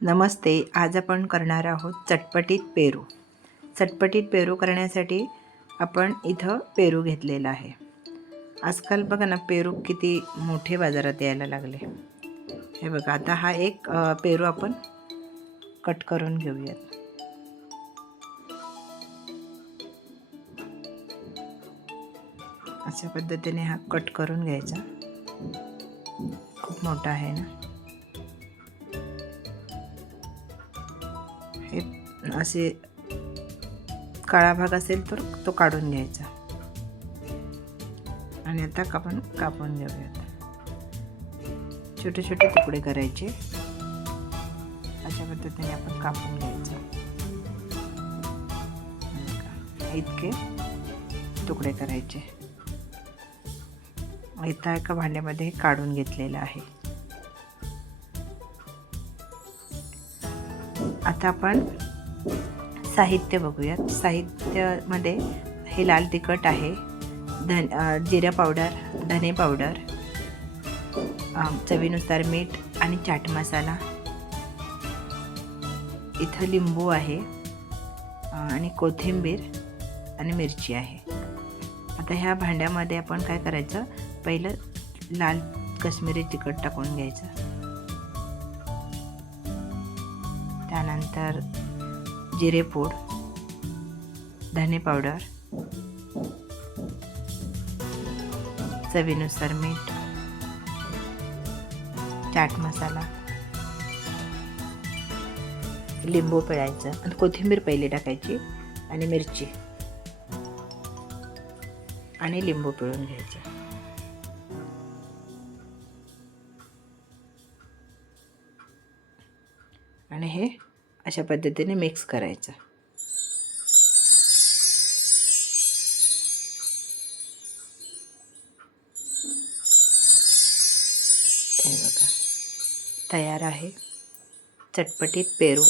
नमस्ते. आज आपण करणार आहोत चटपटीत पेरू. चटपटीत पेरू करण्यासाठी आपण इथं पेरू घेतलेला आहे. आजकाल बघा ना, पेरू किती मोठे बाजारात यायला लागले. हे बघा, आता हा एक पेरू आपण कट करून घेऊयात. अशा पद्धतीने हा कट करून घ्यायचा. खूप मोठा आहे ना. हे असे काळा भाग असेल तर तो काढून घ्यायचा आणि आता आपण कापून घेऊयात. छोटे छोटे तुकडे करायचे. अशा पद्धतीने आपण कापून घ्यायचं. इतके तुकडे करायचे. इथं एका भांड्यामध्ये काढून घेतलेलं आहे. आता आपण साहित्य बघूयात. साहित्यामध्ये हे लाल तिखट आहे, जिरा पावडर, धने पावडर, चवीनुसार मीठ आणि चाट मसाला. इथं लिंबू आहे आणि कोथिंबीर आणि मिरची आहे. आता ह्या भांड्यामध्ये आपण काय करायचं, पहिलं लाल काश्मीरी तिखट टाकून घ्यायचं. त्यानंतर जिरेपूड, धने पावडर, चवीनुसार मीठ, चाट मसाला, लिंबू पिळायचं आणि कोथिंबीर पहिले टाकायची आणि मिरची आणि लिंबू पिळून घ्यायचं. आणि हे अशा पद्धतीने मिक्स करायचं. हे बघा, तयार आहे चटपटीत पेरू.